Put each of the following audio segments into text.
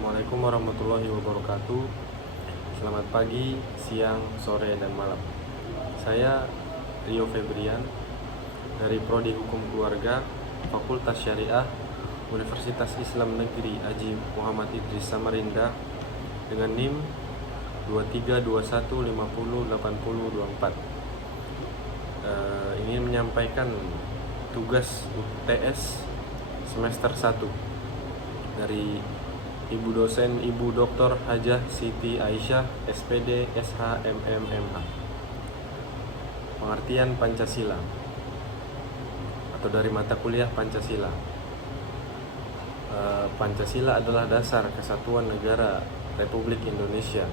Assalamualaikum warahmatullahi wabarakatuh. Selamat pagi, siang, sore, dan malam. Saya Rio Febrian dari Prodi Hukum Keluarga, Fakultas Syariah, Universitas Islam Negeri Haji Muhammad Idris Samarinda dengan NIM 2321508024. Ini menyampaikan tugas UTS semester 1 dari Ibu dosen Ibu Dr. Hajah Siti Aisyah, SPD, SH, MH. Pengertian Pancasila atau dari mata kuliah Pancasila. Pancasila adalah dasar kesatuan negara Republik Indonesia.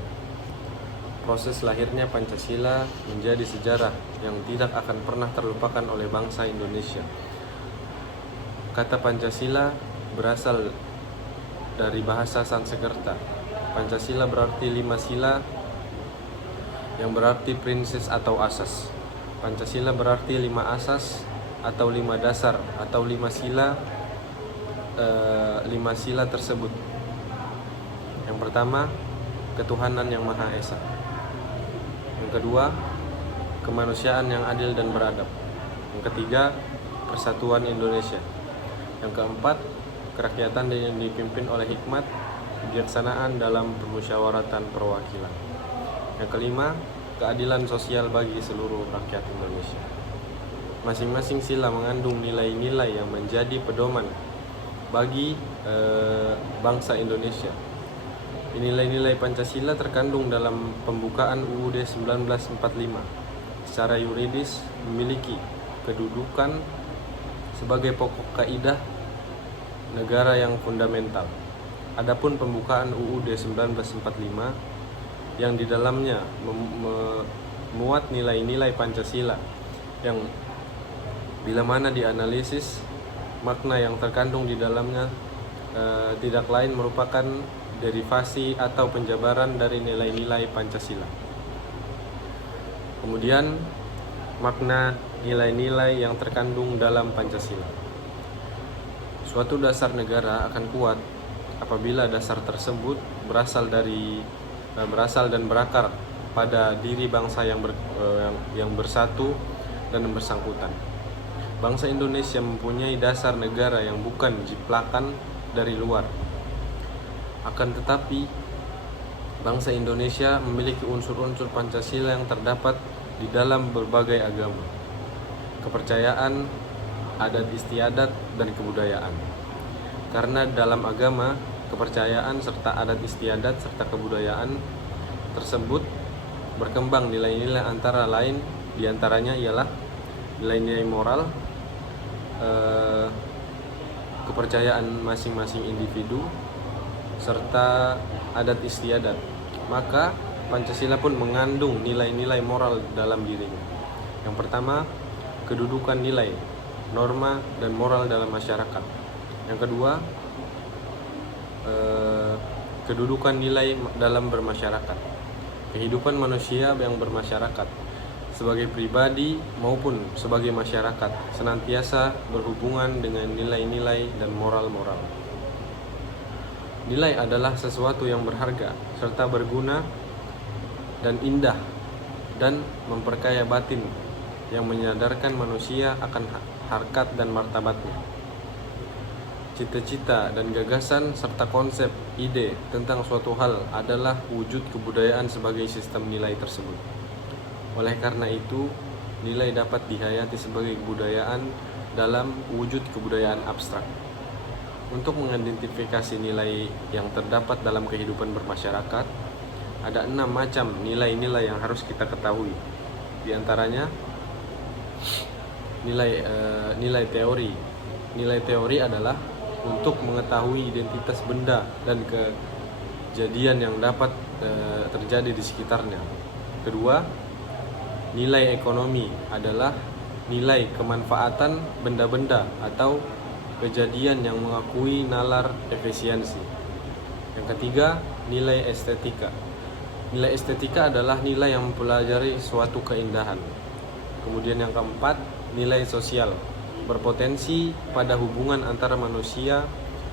Proses lahirnya Pancasila menjadi sejarah yang tidak akan pernah terlupakan oleh bangsa Indonesia. Kata Pancasila berasal dari bahasa Sanskerta. Pancasila berarti 5 sila yang berarti prinsip atau asas. Pancasila berarti 5 asas atau 5 dasar atau 5 sila. 5 sila tersebut. Yang pertama, ketuhanan yang Maha Esa. Yang kedua, kemanusiaan yang adil dan beradab. Yang ketiga, persatuan Indonesia. Yang keempat, kerakyatan yang dipimpin oleh hikmat, kebijaksanaan dalam permusyawaratan perwakilan. Yang kelima, keadilan sosial bagi seluruh rakyat Indonesia. Masing-masing sila mengandung nilai-nilai yang menjadi pedoman bagi bangsa Indonesia. Nilai-nilai Pancasila terkandung dalam pembukaan UUD 1945. Secara yuridis memiliki kedudukan sebagai pokok kaidah negara yang fundamental. Adapun pembukaan UUD 1945 yang di dalamnya memuat nilai-nilai Pancasila yang bila mana dianalisis makna yang terkandung di dalamnya tidak lain merupakan derivasi atau penjabaran dari nilai-nilai Pancasila. Kemudian makna nilai-nilai yang terkandung dalam Pancasila. Suatu dasar negara akan kuat apabila dasar tersebut berasal dan berakar pada diri bangsa yang bersatu dan bersangkutan. Bangsa Indonesia mempunyai dasar negara yang bukan jiplakan dari luar. Akan tetapi, bangsa Indonesia memiliki unsur-unsur Pancasila yang terdapat di dalam berbagai agama, kepercayaan, adat istiadat, dan kebudayaan. Karena dalam agama, kepercayaan serta adat istiadat serta kebudayaan tersebut berkembang nilai-nilai antara lain diantaranya ialah nilai-nilai moral, kepercayaan masing-masing individu, serta adat istiadat. Maka Pancasila pun mengandung nilai-nilai moral dalam dirinya. Yang pertama, kedudukan nilai, norma, dan moral dalam masyarakat. Yang kedua, kedudukan nilai dalam bermasyarakat. Kehidupan manusia yang bermasyarakat sebagai pribadi maupun sebagai masyarakat senantiasa berhubungan dengan nilai-nilai dan moral-moral. Nilai adalah sesuatu yang berharga serta berguna dan indah dan memperkaya batin yang menyadarkan manusia akan harkat dan martabatnya. Cita-cita dan gagasan serta konsep ide tentang suatu hal adalah wujud kebudayaan sebagai sistem nilai tersebut. Oleh karena itu, nilai dapat dihayati sebagai kebudayaan dalam wujud kebudayaan abstrak. Untuk mengidentifikasi nilai yang terdapat dalam kehidupan bermasyarakat, ada 6 macam nilai-nilai yang harus kita ketahui. Di antaranya, nilai teori. Nilai teori adalah untuk mengetahui identitas benda dan kejadian yang dapat terjadi di sekitarnya. Kedua, nilai ekonomi adalah nilai kemanfaatan benda-benda atau kejadian yang mengakui nalar efisiensi. Yang ketiga, nilai estetika. Nilai estetika adalah nilai yang mempelajari suatu keindahan. Kemudian yang keempat, nilai sosial, berpotensi pada hubungan antara manusia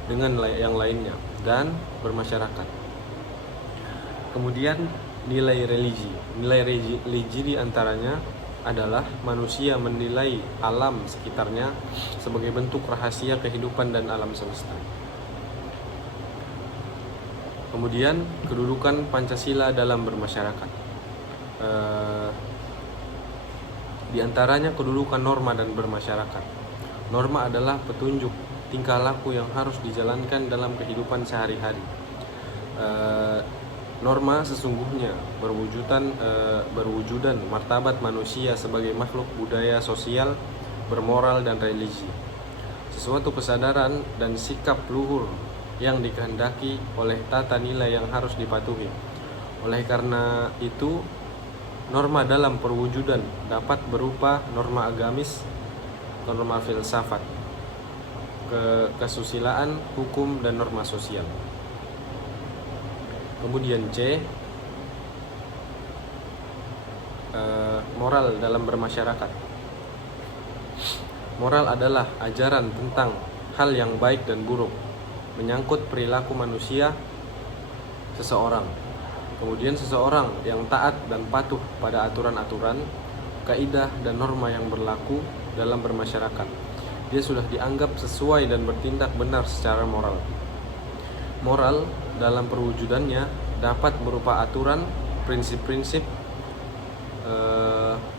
dengan yang lainnya dan bermasyarakat. Kemudian nilai religi. Nilai religi diantaranya adalah manusia menilai alam sekitarnya sebagai bentuk rahasia kehidupan dan alam semesta. Kemudian kedudukan Pancasila dalam bermasyarakat. Di antaranya kedudukan norma dan bermasyarakat. Norma adalah petunjuk tingkah laku yang harus dijalankan dalam kehidupan sehari-hari. Norma sesungguhnya berwujudan martabat manusia sebagai makhluk budaya sosial, bermoral dan religi. Sesuatu kesadaran dan sikap luhur yang dikehendaki oleh tata nilai yang harus dipatuhi. Oleh karena itu, norma dalam perwujudan dapat berupa norma agamis, norma filsafat, kesusilaan, hukum, dan norma sosial. Kemudian C, moral dalam bermasyarakat. Moral adalah ajaran tentang hal yang baik dan buruk, menyangkut perilaku manusia seseorang. Kemudian seseorang yang taat dan patuh pada aturan-aturan, kaidah dan norma yang berlaku dalam bermasyarakat. Dia sudah dianggap sesuai dan bertindak benar secara moral. Moral dalam perwujudannya dapat berupa aturan, prinsip-prinsip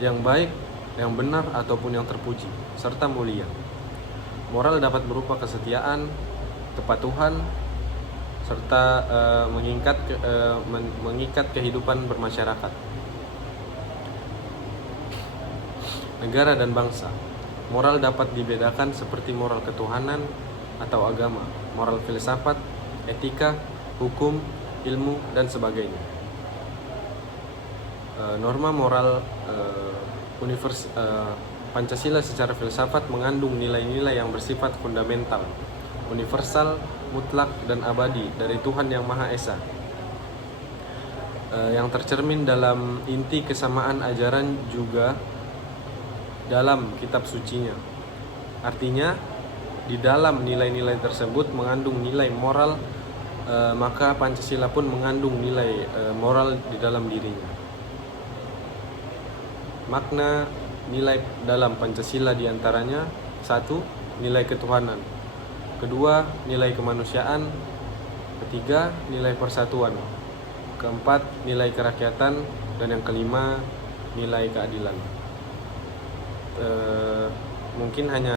yang baik, yang benar ataupun yang terpuji, serta mulia. Moral dapat berupa kesetiaan, kepatuhan, serta mengikat kehidupan bermasyarakat. Negara dan bangsa. Moral dapat dibedakan seperti moral ketuhanan atau agama, moral filsafat, etika, hukum, ilmu, dan sebagainya. Norma moral Pancasila secara filsafat mengandung nilai-nilai yang bersifat fundamental, universal, mutlak, dan abadi dari Tuhan Yang Maha Esa, yang tercermin dalam inti kesamaan ajaran juga dalam kitab sucinya. Artinya, di dalam nilai-nilai tersebut mengandung nilai moral, maka Pancasila pun mengandung nilai moral di dalam dirinya. Makna nilai dalam Pancasila diantaranya: 1. Nilai ketuhanan. 2. Nilai kemanusiaan. 3. Nilai persatuan. 4. Nilai kerakyatan. Dan yang kelima, nilai keadilan. Mungkin hanya